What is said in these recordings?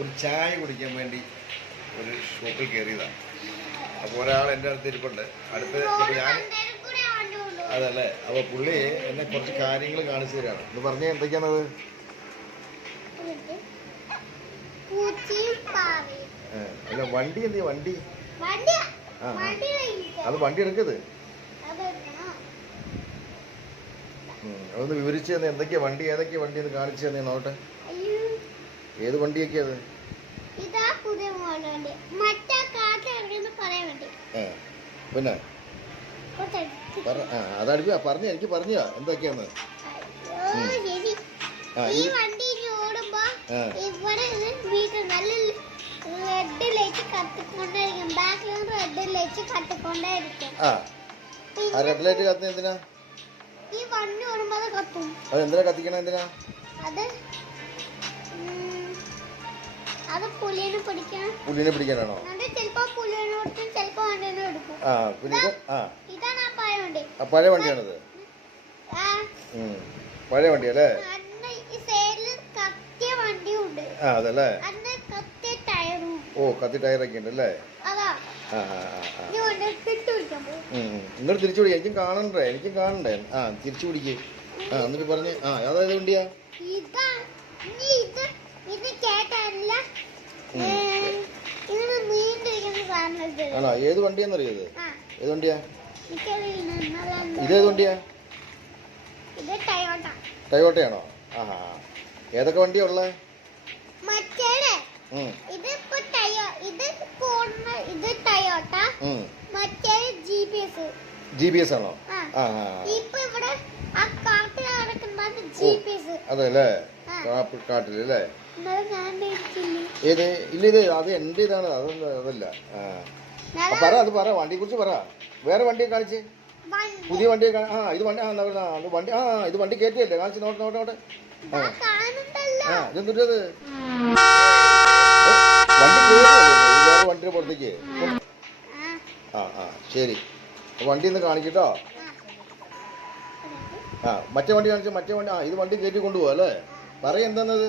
ഒരു ചായ കുടിക്കാൻ വേണ്ടി ഒരു ഷോപ്പിൽ കയറിയതാണ്. അപ്പോൾ ഒരാൾ എൻ്റെ അടുത്ത് ഇരിപ്പുണ്ട്. അടുത്ത് ഞാൻ അതല്ലേ. അപ്പോൾ പുള്ളി എന്നെ കുറച്ച് കാര്യങ്ങൾ കാണിച്ചു തരാണ്. എന്ന് പറഞ്ഞാൽ എന്തൊക്കെയാണത്? അല്ല വണ്ടി എന്ത് വണ്ടി? അത് വണ്ടി എടുക്കത് അതൊന്ന് വിവരിച്ചു തന്നെ. എന്തൊക്കെയാ വണ്ടി? ഏതൊക്കെയാ വണ്ടി എന്ന് കാണിച്ചു തന്നെ നോട്ടെ. ഏത് വണ്ടിയൊക്കെയാ അത്? പിന്നെ അതടുക്കുക പറഞ്ഞു എനിക്ക് പറഞ്ഞ എന്തൊക്കെയാന്ന്. റെഡ് ലൈറ്റ് കത്തുന്ന എന്തിനാ? അതെന്തിനാ കത്തിക്കണ? എന്തിനാ? പുലിനെ പിടിക്കാനാണോ? പഴയ വണ്ടിയാണത്. പഴയ വണ്ടിയല്ലേ? അതല്ലേ. ഓ കത്തി ടയറൊക്കെ ഉണ്ടല്ലേ? നിങ്ങൾ തിരിച്ചു പിടിക്കുക. എനിക്കും കാണണ്ടേ, എനിക്കും കാണണ്ടേ. തിരിച്ചു പിടിക്ക്. എന്നിട്ട് പറഞ്ഞ് അതായത് വണ്ടിയാ? ആണോ? ഏത് വണ്ടിയാന്നറിയത്? ഏത് വണ്ടിയാ? ഇതേത് വണ്ടിയാ? ടയോട്ടയാണോ? ഏതൊക്കെ വണ്ടിയാ ഉള്ളത്? GPS ആണോ? അതല്ലേ കാട്ടിലല്ലേ? ഏത്? ഇല്ല ഇത് അത് എൻ്റെ ഇതാണ്. അതല്ല. പറ അത് പറ. വണ്ടിയെ കുറിച്ച് പറ. വേറെ വണ്ടിയെ കാണിച്ച്. പുതിയ വണ്ടിയെ ഇത് വണ്ടി വണ്ടി ഇത് വണ്ടി കയറ്റിയല്ലേ? കാണിച്ച് നോട്ടെ നോട്ടെ നോട്ടെ. ഇതെന്തിട്ടത്? വണ്ടി വേറെ വണ്ടിയുടെ പുറത്തേക്ക്. ശരി. വണ്ടി ഒന്ന് കാണിക്കട്ടോ. മറ്റേ വണ്ടി കാണിച്ച. മറ്റേ വണ്ടി ഇത് വണ്ടി കയറ്റി കൊണ്ടുപോകാം അല്ലേ? പറയ എന്താണത്?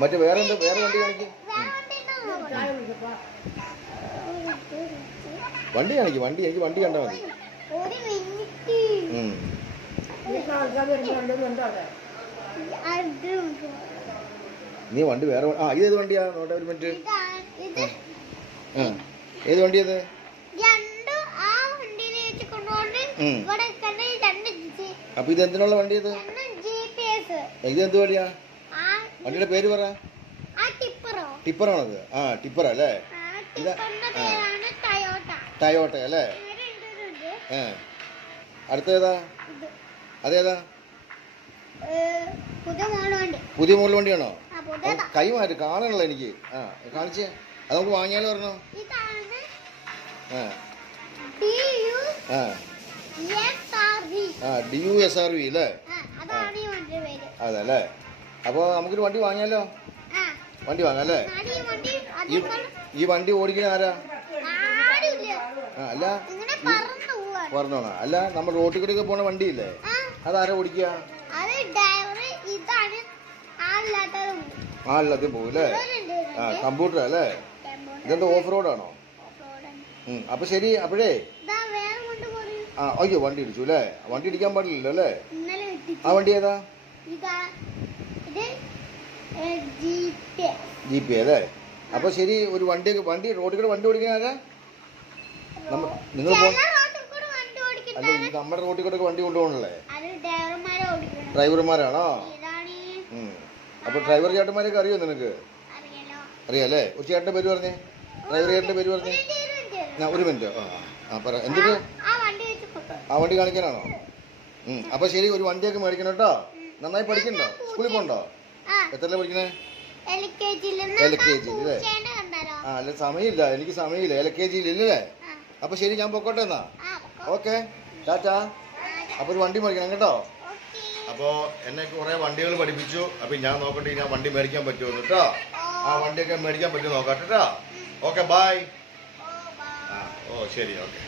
മറ്റേ വേറെ എന്താ? വേറെ വണ്ടി കാണിക്കും. വണ്ടി കാണിക്കും. വണ്ടി എനിക്ക് വണ്ടി കണ്ടാൽ മതി. നീ വണ്ടി വേറെ ഇതേത് വണ്ടിയാ? നോട്ടെ ഒരു മിനിറ്റ്. ഏത് വണ്ടിയത്? അപ്പൊ ഇത് എന്തിനുള്ള വണ്ടി? ഇത് ഇതെന്ത് വണ്ടിയാ? വണ്ടിയുടെ പേര് പറ. ടിപ്പറാണത്. ടിപ്പറാ അല്ലേ? ടയോട്ട അല്ലേ? അടുത്തേതാ? അതേതാ? പുതിയ മോഡൽ വണ്ടിയാണോ? കൈ മാറ്റി കാണണല്ലോ എനിക്ക്. കാണിച്ചേ. അത് നമുക്ക് വാങ്ങിയാലോ പറഞ്ഞോ? DUSRV അല്ലേ? അതല്ലേ. അപ്പോൾ നമുക്കൊരു വണ്ടി വാങ്ങിയാലോ? വണ്ടി വാങ്ങാം അല്ലേ? ഈ വണ്ടി ഓടിക്കുന്ന ആരാ? അല്ല പറഞ്ഞോണോ? അല്ല നമ്മൾ റോട്ടിൽ കൂടെ പോണ വണ്ടിയില്ലേ? അതാരാ ഓടിക്കുക? ആളില്ലാത്ത പോകൂല്ലേ? കമ്പ്യൂട്ടർ അല്ലേ? ഇതെന്താ ഓഫ് റോഡാണോ? അപ്പൊ ശരി. അപ്പോഴേ അയ്യോ വണ്ടി ഇടിച്ചു അല്ലേ? വണ്ടി ഇടിക്കാൻ പാടില്ലല്ലോ അല്ലേ? ആ വണ്ടി ഏതാ? GP അല്ലേ? അപ്പൊ ശരി. ഒരു വണ്ടി റോഡിൽ കൂടെ വണ്ടി ഓടിക്കാനാരാ? നിങ്ങൾ അല്ല നമ്മുടെ റോട്ടിൽ കൂടെ വണ്ടി കൊണ്ടുപോകണല്ലേ? ഡ്രൈവർമാരാണോ? അപ്പൊ ഡ്രൈവർ ചേട്ടന്മാരൊക്കെ അറിയോ നിനക്ക്? അറിയാല്ലേ? ഒരു ചേട്ടൻ്റെ പേര് പറഞ്ഞേ. ഡ്രൈവർ ചേട്ടൻ്റെ പേര് പറഞ്ഞേ. ഒരു മിനിറ്റ്. പറ. എന്തിട്ട്? ആ വണ്ടി കാണിക്കാനാണോ? അപ്പൊ ശരി. ഒരു വണ്ടിയൊക്കെ മേടിക്കണം കേട്ടോ. നന്നായി പഠിക്കണ്ടോ? സ്കൂളിൽ പോകണ്ടോ? എത്രല്ലേ പഠിക്കണേ? LKG അല്ലേ? അല്ല സമയമില്ല. എനിക്ക് സമയമില്ല. LKG ഇല്ലേ? അപ്പൊ ശരി ഞാൻ പൊക്കോട്ടെ എന്നാ. ഓക്കെ ടാറ്റാ. അപ്പൊ ഒരു വണ്ടി മേടിക്കണം കേട്ടോ. അപ്പോൾ എന്നെ കുറേ വണ്ടികൾ പഠിപ്പിച്ചു. അപ്പം ഞാൻ നോക്കട്ടെ ഞാൻ വണ്ടി മേടിക്കാൻ പറ്റുമോ കേട്ടോ. ആ വണ്ടിയൊക്കെ മേടിക്കാൻ പറ്റുമോ നോക്കാം കേട്ടോ. Okay bye. ഓ ശരി. ഓക്കെ.